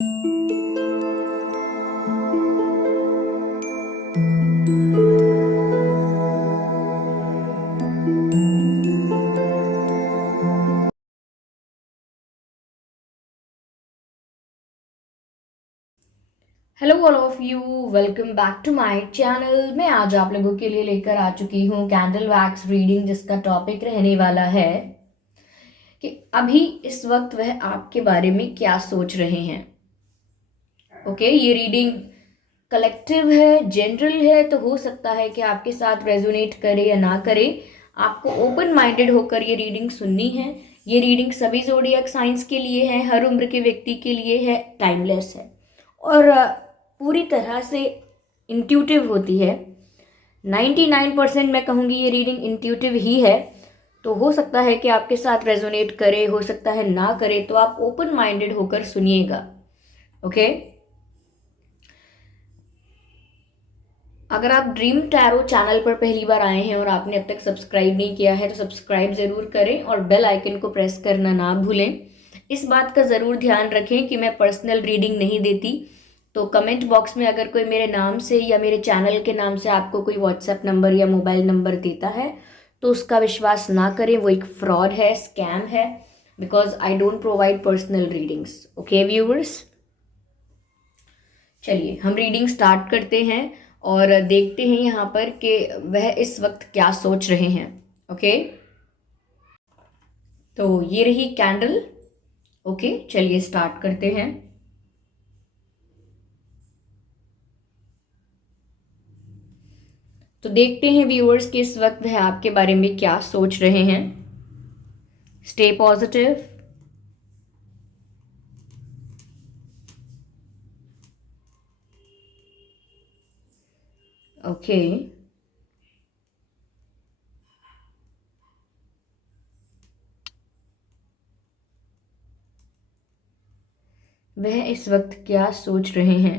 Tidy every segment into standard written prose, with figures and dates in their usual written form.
Hello all of you, welcome back to my channel. मैं आज आप लोगों के लिए लेकर आ चुकी हूँ कैंडल वैक्स रीडिंग, जिसका टॉपिक रहने वाला है कि अभी इस वक्त वह आपके बारे में क्या सोच रहे हैं। ओके, ये रीडिंग कलेक्टिव है, जनरल है, तो हो सकता है कि आपके साथ रेजोनेट करे या ना करे। आपको ओपन माइंडेड होकर ये रीडिंग सुननी है। ये रीडिंग सभी ज़ोडिएक साइंस के लिए है, हर उम्र के व्यक्ति के लिए है, टाइमलेस है और पूरी तरह से इंट्यूटिव होती है। 99% मैं कहूँगी ये रीडिंग इंट्यूटिव ही है। तो हो सकता है कि आपके साथ रेजोनेट करे, हो सकता है ना करे, तो आप ओपन माइंडेड होकर सुनिएगा। ओके, अगर आप ड्रीम टैरो चैनल पर पहली बार आए हैं और आपने अब तक सब्सक्राइब नहीं किया है तो सब्सक्राइब ज़रूर करें और बेल आइकन को प्रेस करना ना भूलें। इस बात का ज़रूर ध्यान रखें कि मैं पर्सनल रीडिंग नहीं देती। तो कमेंट बॉक्स में अगर कोई मेरे नाम से या मेरे चैनल के नाम से आपको कोई व्हाट्सएप नंबर या मोबाइल नंबर देता है तो उसका विश्वास ना करें, वो एक फ्रॉड है, स्कैम है। Because I don't provide personal readings. Okay viewers, चलिए हम रीडिंग स्टार्ट करते हैं और देखते हैं यहाँ पर कि वह इस वक्त क्या सोच रहे हैं। ओके, तो ये रही कैंडल। ओके, चलिए स्टार्ट करते हैं। तो देखते हैं व्यूअर्स कि इस वक्त वह आपके बारे में क्या सोच रहे हैं। Stay positive. ओके, वह इस वक्त क्या सोच रहे हैं।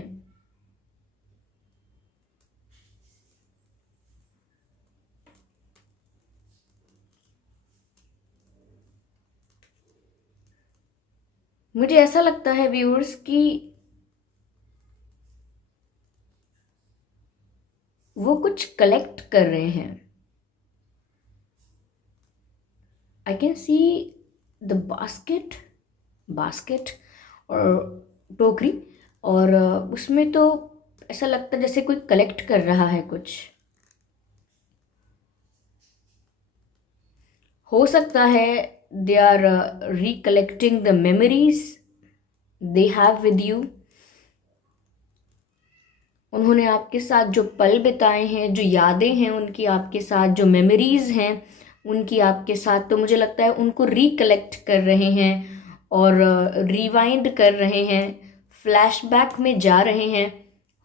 मुझे ऐसा लगता है व्यूअर्स कि वो कुछ कलेक्ट कर रहे हैं। I can see the basket, basket और टोकरी, और उसमें तो ऐसा लगता है जैसे कोई कलेक्ट कर रहा है कुछ। हो सकता है they are recollecting the memories they have with you. उन्होंने आपके साथ जो पल बिताए हैं, जो यादें हैं उनकी आपके साथ, जो मेमोरीज हैं उनकी आपके साथ, तो मुझे लगता है उनको रिकलेक्ट कर रहे हैं और रिवाइंड कर रहे हैं, फ्लैशबैक में जा रहे हैं।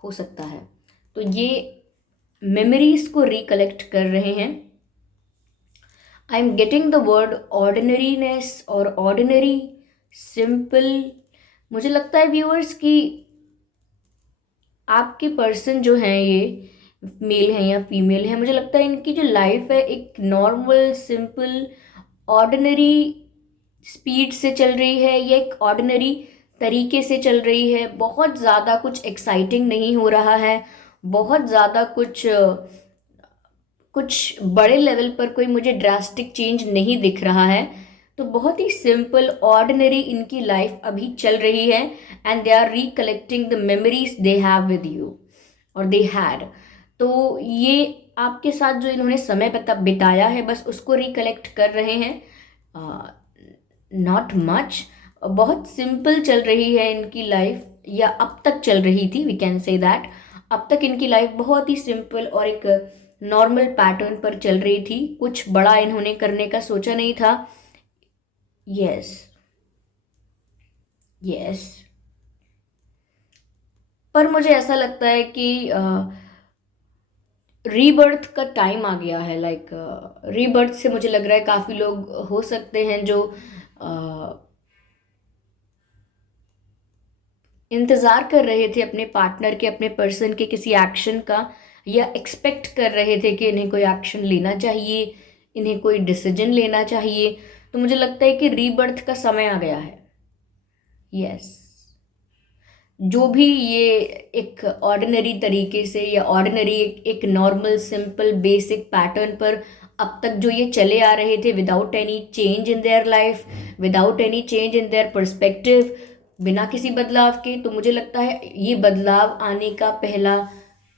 हो सकता है तो ये मेमोरीज को रिकलेक्ट कर रहे हैं। I am getting the word ordinariness और ऑर्डिनरी, सिंपल। मुझे लगता है व्यूअर्स कि आपके पर्सन जो हैं, ये मेल हैं या फीमेल हैं, मुझे लगता है इनकी जो लाइफ है एक नॉर्मल, सिंपल, ऑर्डिनरी स्पीड से चल रही है, या एक ऑर्डिनरी तरीके से चल रही है। बहुत ज़्यादा कुछ एक्साइटिंग नहीं हो रहा है, बहुत ज़्यादा कुछ बड़े लेवल पर कोई मुझे ड्रास्टिक चेंज नहीं दिख रहा है। तो बहुत ही सिंपल ऑर्डिनरी इनकी लाइफ अभी चल रही है and they are recollecting the memories they have with you और दे हैड। तो ये आपके साथ जो इन्होंने समय बिताया है बस उसको रिकलेक्ट कर रहे हैं। नॉट मच, बहुत सिंपल चल रही है इनकी लाइफ, या अब तक चल रही थी, वी कैन से दैट। अब तक इनकी लाइफ बहुत ही सिंपल और एक नॉर्मल पैटर्न पर चल रही थी। कुछ बड़ा इन्होंने करने का सोचा नहीं था। यस, यस, पर मुझे ऐसा लगता है कि रीबर्थ का टाइम आ गया है। लाइक रीबर्थ से मुझे लग रहा है काफ़ी लोग हो सकते हैं जो इंतज़ार कर रहे थे अपने पार्टनर के, अपने पर्सन के किसी एक्शन का, या एक्सपेक्ट कर रहे थे कि इन्हें कोई एक्शन लेना चाहिए, इन्हें कोई डिसीजन लेना चाहिए। तो मुझे लगता है कि रीबर्थ का समय आ गया है। यस, जो भी ये एक ऑर्डिनरी तरीके से या ऑर्डिनरी एक नॉर्मल सिंपल बेसिक पैटर्न पर अब तक जो ये चले आ रहे थे, without any change in their life, without any change in their perspective, बिना किसी बदलाव के, तो मुझे लगता है ये बदलाव आने का पहला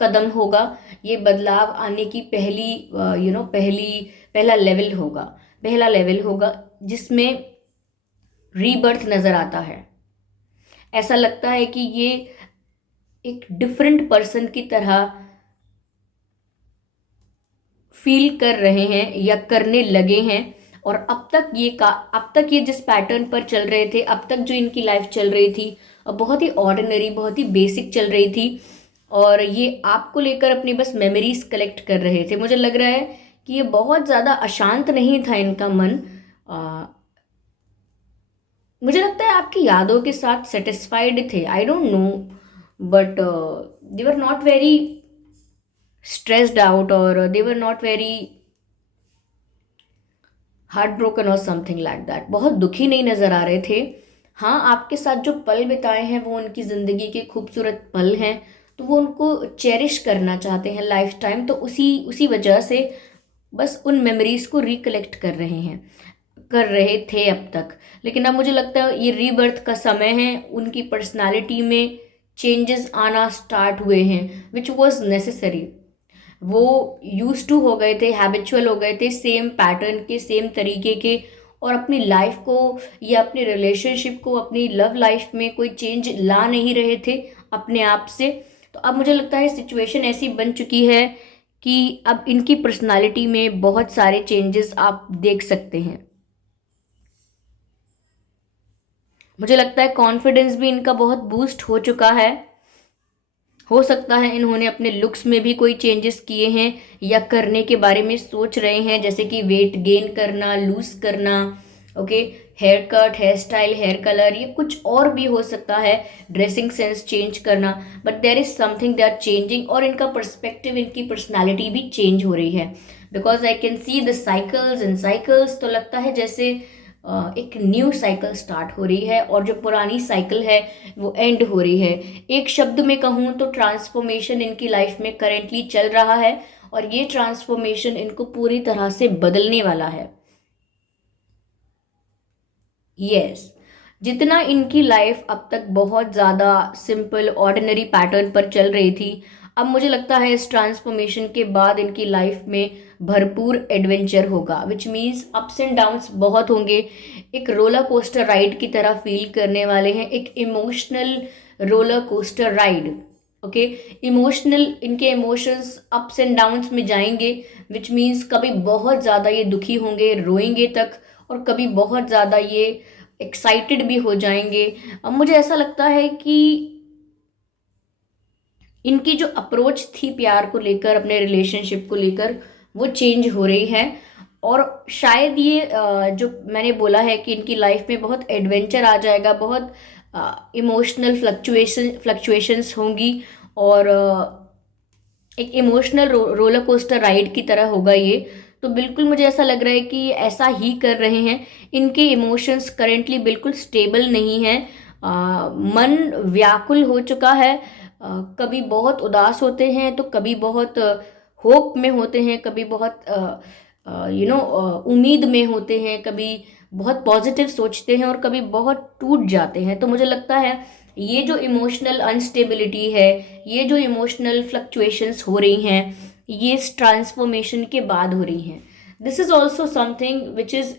कदम होगा। ये बदलाव आने की पहली पहला लेवल होगा, पहला लेवल होगा जिसमें रीबर्थ नजर आता है। ऐसा लगता है कि ये एक डिफरेंट पर्सन की तरह फील कर रहे हैं या करने लगे हैं। और अब तक ये जिस पैटर्न पर चल रहे थे, अब तक जो इनकी लाइफ चल रही थी, बहुत ही ऑर्डिनरी, बहुत ही बेसिक चल रही थी, और ये आपको लेकर अपनी बस मेमोरीज कलेक्ट कर रहे थे। मुझे लग रहा है कि ये बहुत ज़्यादा अशांत नहीं था इनका मन। मुझे लगता है आपकी यादों के साथ सेटिस्फाइड थे, I don't know, but they were not very stressed out, or they were not very heartbroken or something like that। बहुत दुखी नहीं नजर आ रहे थे। हाँ, आपके साथ जो पल बिताए हैं वो उनकी ज़िंदगी के खूबसूरत पल हैं, तो वो उनको चेरिश करना चाहते हैं लाइफ टाइम, तो उसी उसी वजह से बस उन मेमोरीज को रिकलेक्ट कर रहे थे अब तक। लेकिन अब मुझे लगता है ये रीबर्थ का समय है, उनकी पर्सनालिटी में चेंजेस आना स्टार्ट हुए हैं, विच वॉज नेसेसरी। वो यूज टू हो गए थे, हैबिचुअल हो गए थे सेम पैटर्न के, सेम तरीके के, और अपनी लाइफ को या अपनी रिलेशनशिप को, अपनी लव लाइफ में कोई चेंज ला नहीं रहे थे अपने आप से। तो अब मुझे लगता है सिचुएशन ऐसी बन चुकी है कि अब इनकी पर्सनालिटी में बहुत सारे चेंजेस आप देख सकते हैं। मुझे लगता है कॉन्फिडेंस भी इनका बहुत बूस्ट हो चुका है। हो सकता है इन्होंने अपने लुक्स में भी कोई चेंजेस किए हैं या करने के बारे में सोच रहे हैं, जैसे कि वेट गेन करना, लूज करना, okay, hair cut, hair style, hair colour, ये कुछ और भी हो सकता है, ड्रेसिंग सेंस चेंज करना, but there is something they are changing. और इनका पर्सपेक्टिव, इनकी पर्सनालिटी भी चेंज हो रही है, because I can see the cycles and cycles. तो लगता है जैसे एक न्यू साइकिल स्टार्ट हो रही है और जो पुरानी साइकिल है वो एंड हो रही है। एक शब्द में कहूँ तो ट्रांसफॉर्मेशन इनकी लाइफ में करेंटली चल रहा है, और ये ट्रांसफॉर्मेशन इनको पूरी तरह से बदलने वाला है। यस, जितना इनकी लाइफ अब तक बहुत ज़्यादा सिंपल ऑर्डिनरी पैटर्न पर चल रही थी, अब मुझे लगता है इस ट्रांसफॉर्मेशन के बाद इनकी लाइफ में भरपूर एडवेंचर होगा, which means ups and downs बहुत होंगे। एक रोलर कोस्टर राइड की तरह फील करने वाले हैं, एक emotional roller coaster ride, okay. Emotional, इनके इमोशंस अप्स एंड डाउन्स में जाएंगे, विच मीन्स कभी बहुत ज़्यादा ये दुखी होंगे, रोएंगे तक, और कभी बहुत ज़्यादा ये एक्साइटेड भी हो जाएंगे। अब मुझे ऐसा लगता है कि इनकी जो अप्रोच थी प्यार को लेकर, अपने रिलेशनशिप को लेकर, वो चेंज हो रही है। और शायद ये जो मैंने बोला है कि इनकी लाइफ में बहुत एडवेंचर आ जाएगा, बहुत इमोशनल फ्लक्चुएशंस होंगी, और एक इमोशनल रोलर कोस्टर राइड की तरह होगा ये। तो बिल्कुल मुझे ऐसा लग रहा है कि ऐसा ही कर रहे हैं। इनके इमोशंस करेंटली बिल्कुल स्टेबल नहीं है, मन व्याकुल हो चुका है। कभी बहुत उदास होते हैं, तो कभी बहुत होप में होते हैं, कभी बहुत उम्मीद में होते हैं, कभी बहुत पॉजिटिव सोचते हैं, और कभी बहुत टूट जाते हैं। तो मुझे लगता है ये जो इमोशनल अनस्टेबिलिटी है, ये जो इमोशनल फ्लक्चुएशंस हो रही हैं, ये इस ट्रांसफॉर्मेशन के बाद हो रही हैं। This is also something which is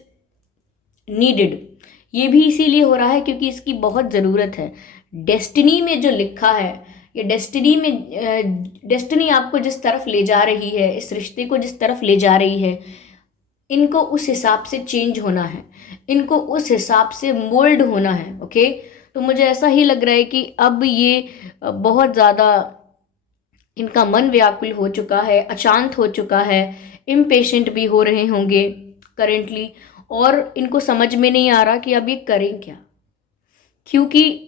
needed. ये भी इसीलिए हो रहा है क्योंकि इसकी बहुत ज़रूरत है। डेस्टिनी में जो लिखा है, ये डेस्टिनी आपको जिस तरफ ले जा रही है, इस रिश्ते को जिस तरफ ले जा रही है, इनको उस हिसाब से चेंज होना है, इनको उस हिसाब से मोल्ड होना है, ओके। तो मुझे ऐसा ही लग रहा है कि अब ये बहुत ज़्यादा इनका मन व्याकुल हो चुका है, अशांत हो चुका है, इम्पेशेंट भी हो रहे होंगे करेंटली, और इनको समझ में नहीं आ रहा कि अब ये करें क्या, क्योंकि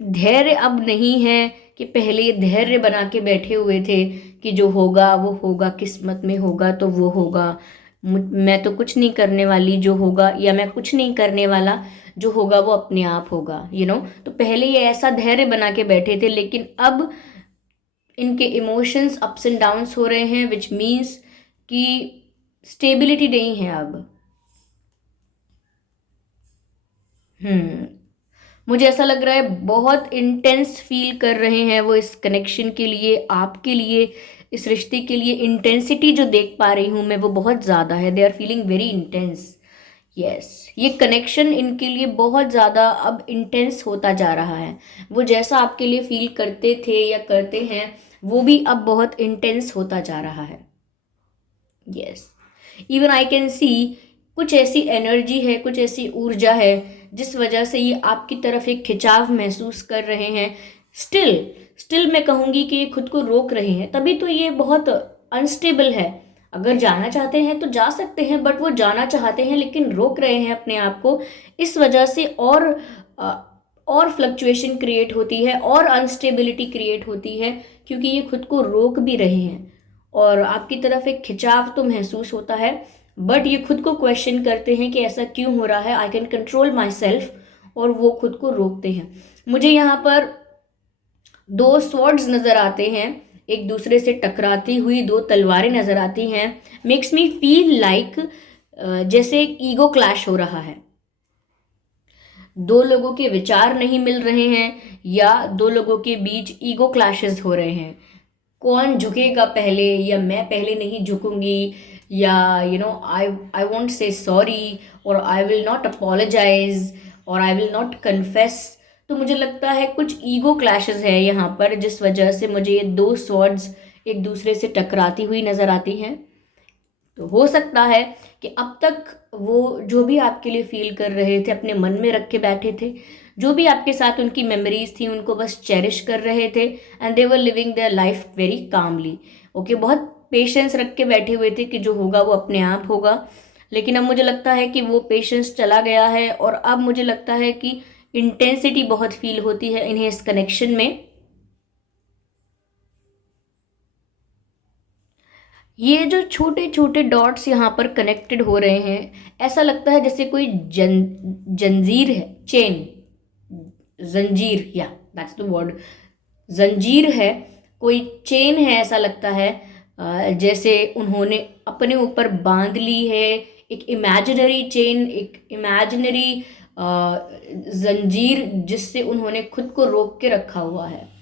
धैर्य अब नहीं है कि पहले धैर्य बना के बैठे हुए थे कि जो होगा वो होगा, किस्मत में होगा तो वो होगा, मैं तो कुछ नहीं करने वाली, जो होगा, या मैं कुछ नहीं करने वाला जो होगा वो अपने आप होगा, तो पहले ये ऐसा धैर्य बना के बैठे थे, लेकिन अब इनके इमोशंस अप्स एंड डाउन्स हो रहे हैं, विच मीन्स कि स्टेबिलिटी नहीं है अब। हम्म मुझे ऐसा लग रहा है बहुत इंटेंस फील कर रहे हैं वो इस कनेक्शन के लिए, आपके लिए, इस रिश्ते के लिए। इंटेंसिटी जो देख पा रही हूं मैं वो बहुत ज़्यादा है, they are feeling very intense. Yes, ये कनेक्शन इनके लिए बहुत ज़्यादा अब इंटेंस होता जा रहा है। वो जैसा आपके लिए फील करते थे या करते हैं वो भी अब बहुत इंटेंस होता जा रहा है। Yes, even I can see कुछ ऐसी एनर्जी है, कुछ ऐसी ऊर्जा है जिस वजह से ये आपकी तरफ एक खिंचाव महसूस कर रहे हैं। स्टिल स्टिल मैं कहूँगी कि ये खुद को रोक रहे हैं, तभी तो ये बहुत अनस्टेबल है। अगर जाना चाहते हैं तो जा सकते हैं, बट वो जाना चाहते हैं लेकिन रोक रहे हैं अपने आप को। इस वजह से और फ्लक्चुएशन क्रिएट होती है और अनस्टेबिलिटी क्रिएट होती है, क्योंकि ये खुद को रोक भी रहे हैं और आपकी तरफ एक खिंचाव तो महसूस होता है, बट ये खुद को क्वेश्चन करते हैं कि ऐसा क्यों हो रहा है, I can control my self, और वो खुद को रोकते हैं। मुझे यहाँ पर दो स्वॉर्ड्स नजर आते हैं, एक दूसरे से टकराती हुई दो तलवारें नजर आती हैं। मेक्स मी फील लाइक जैसे एक ईगो क्लैश हो रहा है, दो लोगों के विचार नहीं मिल रहे हैं या दो लोगों के बीच ईगो क्लैशेस हो रहे हैं। कौन झुकेगा पहले, या मैं पहले नहीं झुकूंगी, या आई आई वॉन्ट से सॉरी, और आई विल नॉट अपोलोजाइज, और आई विल नॉट कन्फेस। तो मुझे लगता है कुछ ईगो क्लैशेस है यहाँ पर, जिस वजह से मुझे ये दो स्वॉर्ड्स एक दूसरे से टकराती हुई नजर आती हैं। तो हो सकता है कि अब तक वो जो भी आपके लिए फील कर रहे थे, अपने मन में रख के बैठे थे, जो भी आपके साथ उनकी मेमोरीज थी, उनको बस चेरिश कर रहे थे, and they were living their life very calmly. Okay, बहुत पेशेंस रख के बैठे हुए थे कि जो होगा वो अपने आप होगा। लेकिन अब मुझे लगता है कि वो पेशेंस चला गया है, और अब मुझे लगता है कि इंटेंसिटी बहुत फील होती है इन्हें इस कनेक्शन में। ये जो छोटे छोटे डॉट्स यहाँ पर कनेक्टेड हो रहे हैं, ऐसा लगता है जैसे कोई जंजीर है, चेन, जंजीर, या दैट्स द वर्ड, जंजीर है, कोई चेन है, ऐसा लगता है जैसे उन्होंने अपने ऊपर बांध ली है। एक इमेजिनरी चेन, एक इमेजिनरी जंजीर, जिससे उन्होंने खुद को रोक के रखा हुआ है।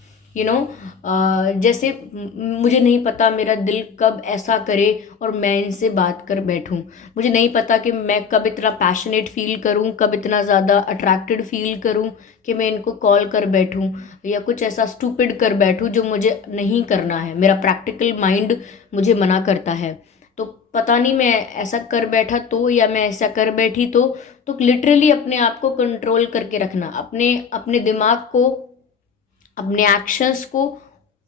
जैसे मुझे नहीं पता मेरा दिल कब ऐसा करे और मैं इनसे बात कर बैठूं। मुझे नहीं पता कि मैं कब इतना पैशनेट फील करूं, कब इतना ज़्यादा अट्रैक्टेड फील करूं कि मैं इनको कॉल कर बैठूं या कुछ ऐसा स्टूपिड कर बैठूं जो मुझे नहीं करना है। मेरा प्रैक्टिकल माइंड मुझे मना करता है। तो पता नहीं मैं ऐसा कर बैठा तो, या मैं ऐसा कर बैठी तो लिटरली अपने आप को कंट्रोल करके रखना, अपने अपने दिमाग को, अपने एक्शंस को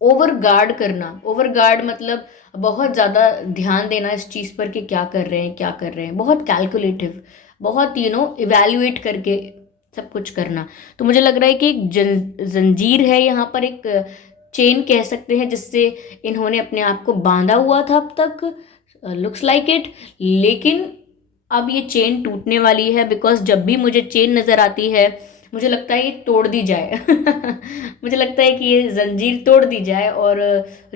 ओवर गार्ड करना। ओवर गार्ड मतलब बहुत ज़्यादा ध्यान देना इस चीज़ पर कि क्या कर रहे हैं, क्या कर रहे हैं, बहुत कैलकुलेटिव, बहुत इवैल्यूएट करके सब कुछ करना। तो मुझे लग रहा है कि एक जंजीर है यहाँ पर, एक चेन कह सकते हैं, जिससे इन्होंने अपने आप को बांधा हुआ था अब तक, लुक्स लाइक इट। लेकिन अब ये चेन टूटने वाली है, बिकॉज जब भी मुझे चेन नज़र आती है मुझे लगता है ये तोड़ दी जाए मुझे लगता है कि ये जंजीर तोड़ दी जाए और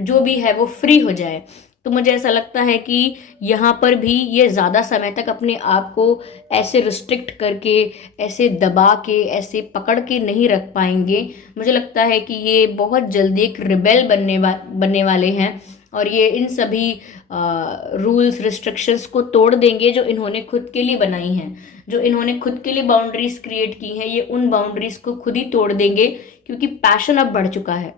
जो भी है वो फ्री हो जाए। तो मुझे ऐसा लगता है कि यहाँ पर भी ये ज़्यादा समय तक अपने आप को ऐसे रिस्ट्रिक्ट करके, ऐसे दबा के, ऐसे पकड़ के नहीं रख पाएंगे। मुझे लगता है कि ये बहुत जल्दी एक रिबेल बनने वाले हैं, और ये इन सभी रूल्स रिस्ट्रिक्शंस को तोड़ देंगे जो इन्होंने खुद के लिए बनाई हैं, जो इन्होंने खुद के लिए बाउंड्रीज क्रिएट की हैं। ये उन बाउंड्रीज को खुद ही तोड़ देंगे, क्योंकि पैशन अब बढ़ चुका है,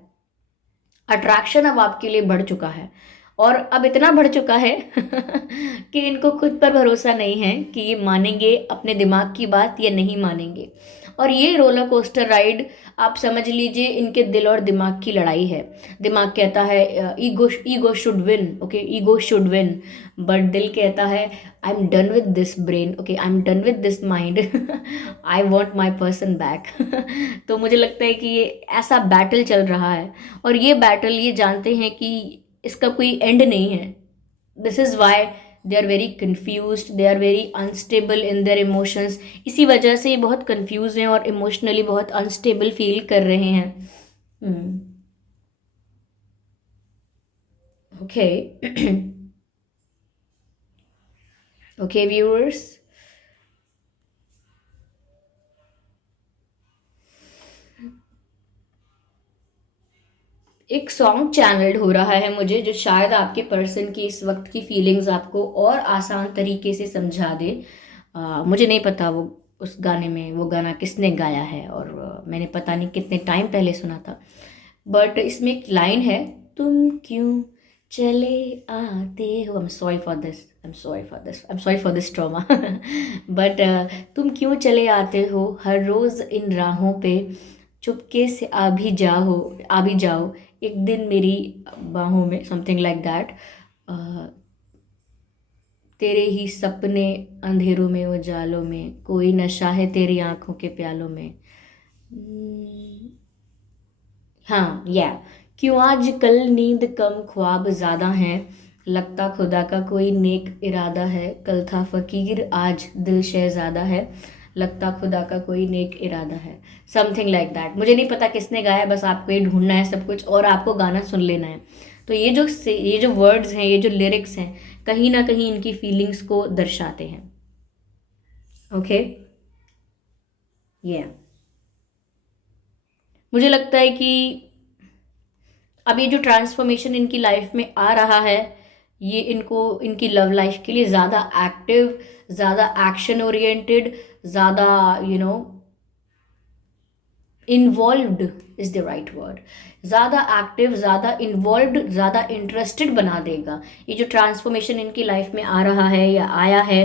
अट्रैक्शन अब आपके लिए बढ़ चुका है, और अब इतना बढ़ चुका है कि इनको खुद पर भरोसा नहीं है कि ये मानेंगे अपने दिमाग की बात या नहीं मानेंगे। और ये रोलर कोस्टर राइड आप समझ लीजिए इनके दिल और दिमाग की लड़ाई है। दिमाग कहता है ego should win, okay, ego should win, but दिल कहता है I am done with this brain, okay, I am done with this mind, I want my person back. तो मुझे लगता है कि ये ऐसा बैटल चल रहा है, और ये बैटल ये जानते हैं कि इसका कोई एंड नहीं है। This is why they are very confused, they are very unstable in their emotions. इसी वजह से ये बहुत कन्फ्यूज हैं और इमोशनली बहुत अनस्टेबल फील कर रहे हैं। ओके ओके व्यूअर्स, एक सॉन्ग चैनल्ड हो रहा है मुझे, जो शायद आपके पर्सन की इस वक्त की फीलिंग्स आपको और आसान तरीके से समझा दे। मुझे नहीं पता वो उस गाने में वो गाना किसने गाया है, और मैंने पता नहीं कितने टाइम पहले सुना था। बट इसमें एक लाइन है, तुम क्यों चले आते हो, I am sorry for this, I am sorry for this, I am sorry for this trauma but तुम क्यों चले आते हो हर रोज़ इन राहों पे, चुपके से आ भी जाओ एक दिन मेरी बाहों में, समथिंग लाइक दैट। तेरे ही सपने अंधेरों में उजालों में, कोई नशा है तेरी आंखों के प्यालों में। हाँ या, क्यों आजकल नींद कम ख्वाब ज़्यादा हैं, लगता खुदा का कोई नेक इरादा है, कल था फकीर आज दिल शहज़ादा है, लगता खुदा का कोई नेक इरादा है, समथिंग लाइक दैट। मुझे नहीं पता किसने गाया है, बस आपको ये ढूंढना है सब कुछ और आपको गाना सुन लेना है। तो ये जो वर्ड्स हैं, ये जो लिरिक्स हैं, कहीं ना कहीं इनकी फीलिंग्स को दर्शाते हैं। ओके ये मुझे लगता है कि अब ये जो ट्रांसफॉर्मेशन इनकी लाइफ में आ रहा है, ये इनको इनकी लव लाइफ के लिए ज़्यादा एक्टिव, ज़्यादा एक्शन ओरिएंटेड, ज़्यादा involved is the right word, ज़्यादा एक्टिव, ज़्यादा इन्वॉल्व्ड, ज़्यादा इंटरेस्टेड बना देगा। ये जो ट्रांसफॉर्मेशन इनकी लाइफ में आ रहा है या आया है,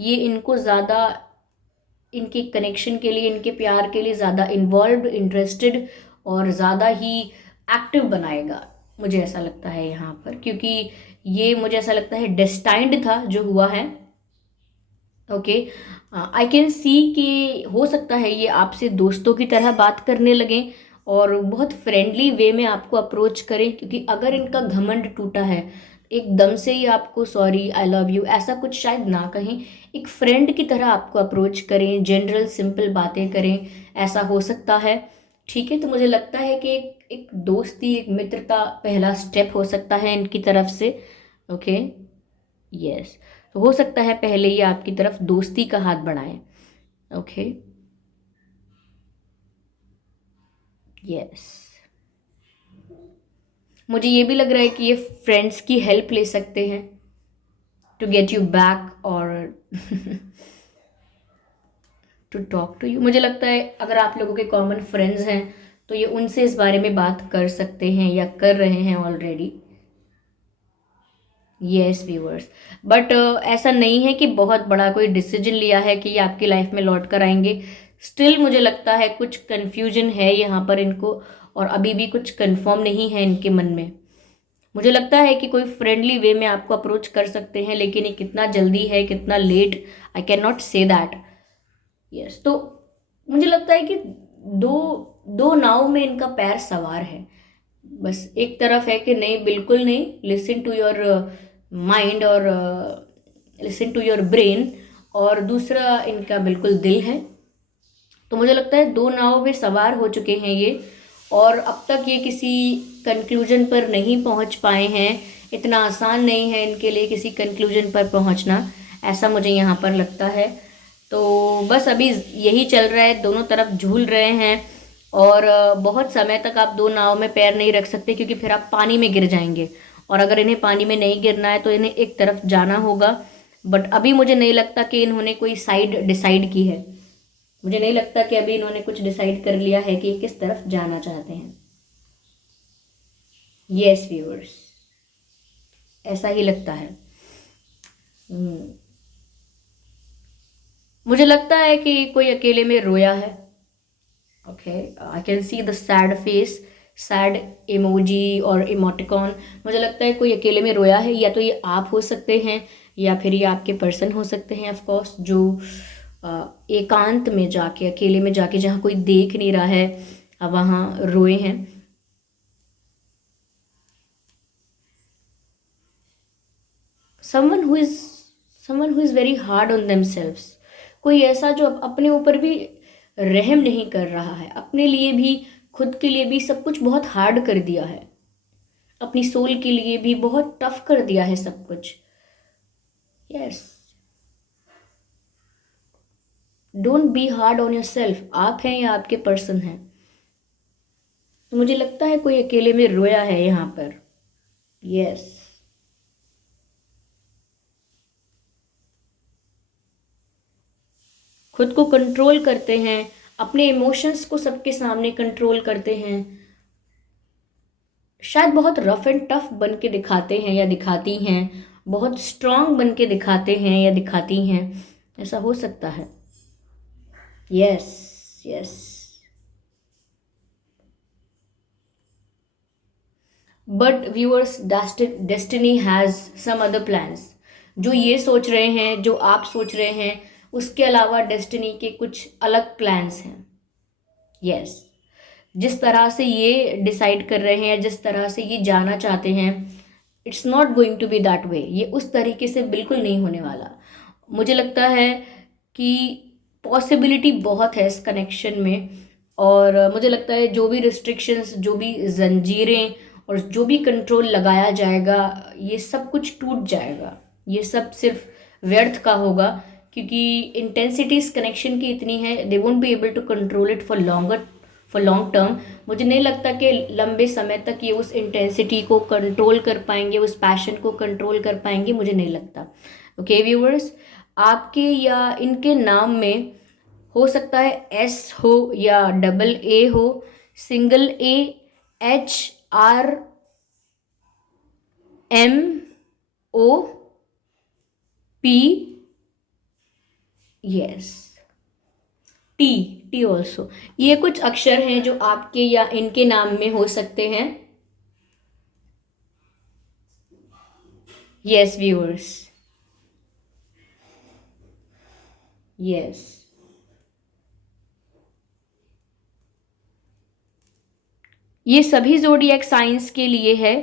ये इनको ज़्यादा इनके कनेक्शन के लिए, इनके प्यार के लिए ज़्यादा इन्वॉल्व्ड, इंटरेस्टेड और ज़्यादा ही एक्टिव बनाएगा, मुझे ऐसा लगता है यहाँ पर। क्योंकि ये मुझे ऐसा लगता है डेस्टाइंड था जो हुआ है। ओके, आई कैन सी कि हो सकता है ये आपसे दोस्तों की तरह बात करने लगे और बहुत फ्रेंडली वे में आपको अप्रोच करें। क्योंकि अगर इनका घमंड टूटा है, एकदम से ही आपको सॉरी, आई लव यू, ऐसा कुछ शायद ना कहें, एक फ्रेंड की तरह आपको अप्रोच करें, जनरल सिंपल बातें करें, ऐसा हो सकता है। ठीक है, तो मुझे लगता है कि एक दोस्ती, एक मित्रता पहला स्टेप हो सकता है इनकी तरफ से। ओके यस, तो हो सकता है पहले ये आपकी तरफ दोस्ती का हाथ बढ़ाएं। ओके यस, मुझे ये भी लग रहा है कि ये फ्रेंड्स की हेल्प ले सकते हैं टू गेट यू बैक और टू टॉक टू यू। मुझे लगता है अगर आप लोगों के कॉमन फ्रेंड्स हैं तो ये उनसे इस बारे में बात कर सकते हैं या कर रहे हैं ऑलरेडी। यस व्यूअर्स, बट ऐसा नहीं है कि बहुत बड़ा कोई डिसीजन लिया है कि ये आपकी लाइफ में लौट कर आएंगे। स्टिल मुझे लगता है कुछ कन्फ्यूजन है यहाँ पर इनको, और अभी भी कुछ कंफर्म नहीं है इनके मन में। मुझे लगता है कि कोई फ्रेंडली वे में आपको अप्रोच कर सकते हैं, लेकिन ये कितना जल्दी है कितना late, I can not say that. Yes, तो मुझे लगता है कि दो दो नाव में इनका पैर सवार है। बस एक तरफ है कि नहीं, बिल्कुल नहीं, लिसन टू योर माइंड और लिसन टू योर ब्रेन, और दूसरा इनका बिल्कुल दिल है। तो मुझे लगता है दो नाव में सवार हो चुके हैं ये, और अब तक ये किसी कंक्लूजन पर नहीं पहुंच पाए हैं। इतना आसान नहीं है इनके लिए किसी कंक्लूजन पर पहुंचना, ऐसा मुझे यहाँ पर लगता है। तो बस अभी यही चल रहा है, दोनों तरफ झूल रहे हैं, और बहुत समय तक आप दो नाव में पैर नहीं रख सकते, क्योंकि फिर आप पानी में गिर जाएंगे, और अगर इन्हें पानी में नहीं गिरना है तो इन्हें एक तरफ जाना होगा। बट अभी मुझे नहीं लगता कि इन्होंने कोई साइड डिसाइड की है। मुझे नहीं लगता कि अभी इन्होंने कुछ डिसाइड कर लिया है कि किस तरफ जाना चाहते हैं। यस व्यूअर्स, ऐसा ही लगता है। मुझे लगता है कि कोई अकेले में रोया है। Okay, I can see the sad face, sad emoji और इमोटिकॉन। मुझे लगता है कोई अकेले में रोया है, या तो ये आप हो सकते हैं या फिर ये आपके पर्सन हो सकते हैं ऑफ कोर्स, जो एकांत में जाके, अकेले में जाके, जहाँ कोई देख नहीं रहा है, वहाँ रोए हैं। Someone who is someone who is very hard on themselves, कोई ऐसा जो अपने ऊपर भी रहम नहीं कर रहा है, अपने लिए भी, खुद के लिए भी सब कुछ बहुत हार्ड कर दिया है, अपनी सोल के लिए भी बहुत टफ कर दिया है सब कुछ। Yes, don't be hard on your self. आप हैं या आपके पर्सन हैं। तो मुझे लगता है कोई अकेले में रोया है यहाँ पर। यस, खुद को कंट्रोल करते हैं, अपने इमोशंस को सबके सामने कंट्रोल करते हैं, शायद बहुत रफ एंड टफ बन के दिखाते हैं या दिखाती हैं, बहुत स्ट्रांग बन के दिखाते हैं या दिखाती हैं, ऐसा हो सकता है। Yes yes, but viewers, destiny has some other plans. जो ये सोच रहे हैं, जो आप सोच रहे हैं, उसके अलावा डेस्टिनी के कुछ अलग प्लान्स हैं। यस, जिस तरह से ये डिसाइड कर रहे हैं, जिस तरह से ये जाना चाहते हैं, it's not going to be that way. ये उस तरीके से बिल्कुल नहीं होने वाला। मुझे लगता है कि पॉसिबिलिटी बहुत है इस कनेक्शन में, और मुझे लगता है जो भी रिस्ट्रिक्शंस, जो भी जंजीरें और जो भी कंट्रोल लगाया जाएगा, ये सब कुछ टूट जाएगा। ये सब सिर्फ व्यर्थ का होगा, क्योंकि इंटेंसिटी इस कनेक्शन की इतनी है, they won't be able to control it for long term. मुझे नहीं लगता कि लंबे समय तक ये उस इंटेंसिटी को कंट्रोल कर पाएंगे, उस पैशन को कंट्रोल कर पाएंगे, मुझे नहीं लगता। ओके व्यूअर्स, आपके या इनके नाम में हो सकता है एस हो या डबल ए हो, single A, H, R, M, O, P, yes, T also. ये कुछ अक्षर हैं जो आपके या इनके नाम में हो सकते हैं। यस व्यूअर्स, यस, ये सभी ज़ोडिएक साइंस के लिए है।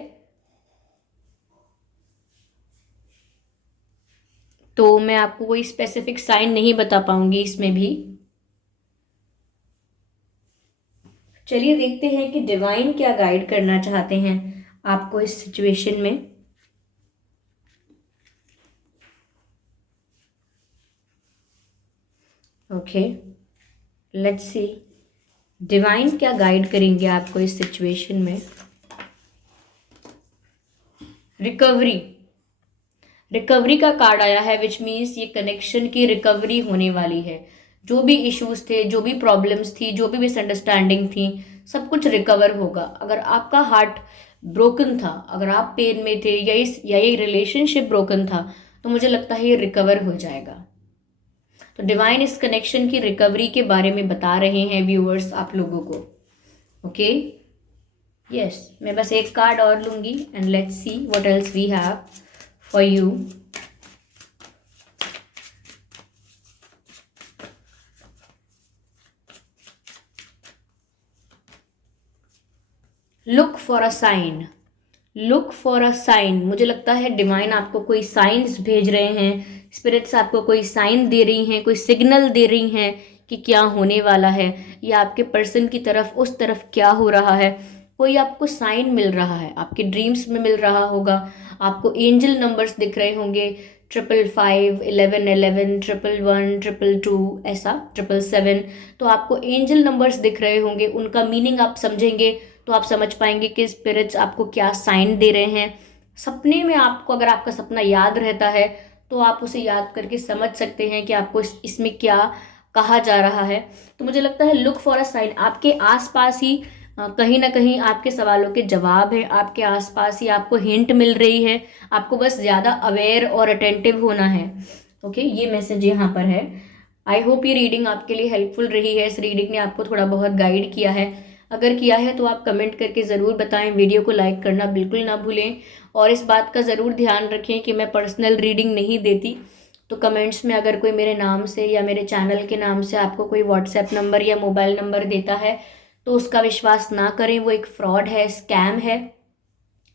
तो मैं आपको कोई स्पेसिफिक साइन नहीं बता पाऊंगी इसमें भी। चलिए देखते हैं कि डिवाइन क्या गाइड करना चाहते हैं आपको इस सिचुएशन में। ओके, लेट्स सी डिवाइन क्या गाइड करेंगे आपको इस सिचुएशन में। रिकवरी का कार्ड आया है, विच मीन्स ये कनेक्शन की रिकवरी होने वाली है। जो भी इश्यूज थे, जो भी प्रॉब्लम्स थी, जो भी मिसअंडरस्टैंडिंग थी, सब कुछ रिकवर होगा। अगर आपका हार्ट ब्रोकन था, अगर आप पेन में थे, या ये रिलेशनशिप ब्रोकन था, तो मुझे लगता है ये रिकवर हो जाएगा। तो डिवाइन इस कनेक्शन की रिकवरी के बारे में बता रहे हैं व्यूअर्स आप लोगों को। ओके, यस, मैं बस एक कार्ड और लूंगी and let's see what else we have for you. Look for a sign, look for a sign. मुझे लगता है डिवाइन आपको कोई साइंस भेज रहे हैं, स्पिरिट्स आपको कोई साइन दे रही हैं, कोई सिग्नल दे रही हैं कि क्या होने वाला है, या आपके पर्सन की तरफ, उस तरफ क्या हो रहा है। कोई आपको साइन मिल रहा है, आपके ड्रीम्स में मिल रहा होगा, आपको एंजल नंबर्स दिख रहे होंगे, 555, 1111, 111, 222, ऐसा 777। तो आपको एंजल नंबर्स दिख रहे होंगे, उनका मीनिंग आप समझेंगे तो आप समझ पाएंगे कि स्पिरिट्स आपको क्या साइन दे रहे हैं। सपने में आपको, अगर आपका सपना याद रहता है, तो आप उसे याद करके समझ सकते हैं कि आपको इसमें क्या कहा जा रहा है। तो मुझे लगता है लुक फॉर अ साइन, आपके आसपास ही कहीं ना कहीं आपके सवालों के जवाब है, आपके आसपास ही आपको हिंट मिल रही है। आपको बस ज़्यादा अवेयर और अटेंटिव होना है। ओके, ये मैसेज यहाँ पर है। आई होप ये रीडिंग आपके लिए हेल्पफुल रही है, इस रीडिंग ने आपको थोड़ा बहुत गाइड किया है। अगर किया है तो आप कमेंट करके ज़रूर बताएं, वीडियो को लाइक करना बिल्कुल ना भूलें, और इस बात का ज़रूर ध्यान रखें कि मैं पर्सनल रीडिंग नहीं देती। तो कमेंट्स में अगर कोई मेरे नाम से या मेरे चैनल के नाम से आपको कोई व्हाट्सएप नंबर या मोबाइल नंबर देता है, तो उसका विश्वास ना करें, वो एक फ्रॉड है, स्कैम है।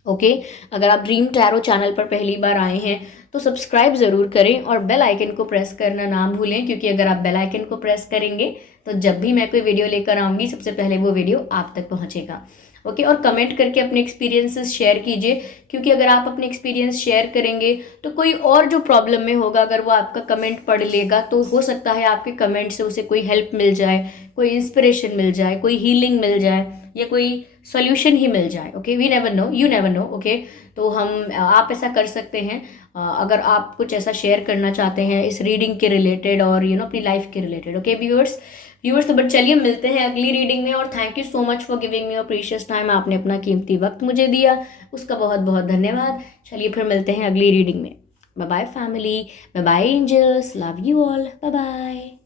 ओके। अगर आप ड्रीम टैरो चैनल पर पहली बार आए हैं तो सब्सक्राइब ज़रूर करें और बेल आइकन को प्रेस करना ना भूलें, क्योंकि अगर आप बेल आइकन को प्रेस करेंगे तो जब भी मैं कोई वीडियो लेकर आऊँगी सबसे पहले वो वीडियो आप तक पहुँचेगा। ओके। और कमेंट करके अपने एक्सपीरियंसेस शेयर कीजिए, क्योंकि अगर आप अपने एक्सपीरियंस शेयर करेंगे तो कोई और जो प्रॉब्लम में होगा अगर वो आपका कमेंट पढ़ लेगा तो हो सकता है आपके कमेंट से उसे कोई हेल्प मिल जाए, कोई इंस्पिरेशन मिल जाए, कोई हीलिंग मिल जाए या कोई सॉल्यूशन ही मिल जाए। Okay, we never know, you never know. Okay, तो हम आप ऐसा कर सकते हैं। अगर आप कुछ ऐसा शेयर करना चाहते हैं इस रीडिंग के रिलेटेड और अपनी लाइफ के रिलेटेड। ओके व्यूअर्स, तो बट चलिए मिलते हैं अगली रीडिंग में, और thank you so much for giving me your precious time. आपने अपना कीमती वक्त मुझे दिया, उसका बहुत बहुत धन्यवाद। चलिए फिर मिलते हैं अगली रीडिंग में। Bye bye family, bye bye angels, love you all, bye bye.